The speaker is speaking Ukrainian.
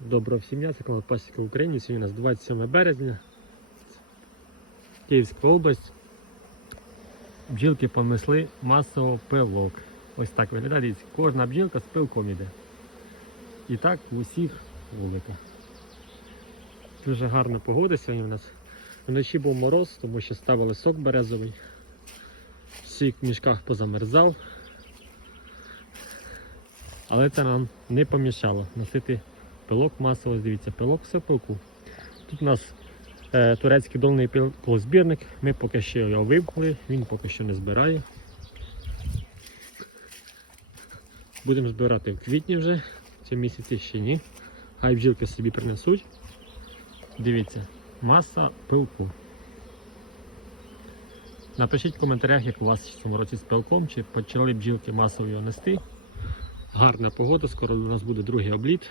Доброго всім дня, це канал Пасіка в Україні. Сьогодні у нас 27 березня. Київська область. Бджілки понесли масово пилок. Ось так виглядає. Дивіться, Кожна бджілка з пилком іде. І так в усіх вуликах. Дуже гарна погода сьогодні у нас. Вночі був мороз, тому що ставили сок березовий. Сік в мішках позамерзав. Але це нам не помішало носити пилок масово, дивіться, пилок все пилку. Тут у нас е, турецький долний пилозбірник, ми поки що його вимкнули, він поки що не збирає. Будемо збирати в квітні вже, в цьому місяці ще ні. Хай бджілки собі принесуть. Дивіться, маса пилку. Напишіть в коментарях, як у вас в цьому році з пилком, чи почали бджілки масово його нести. Гарна погода, скоро у нас буде другий обліт.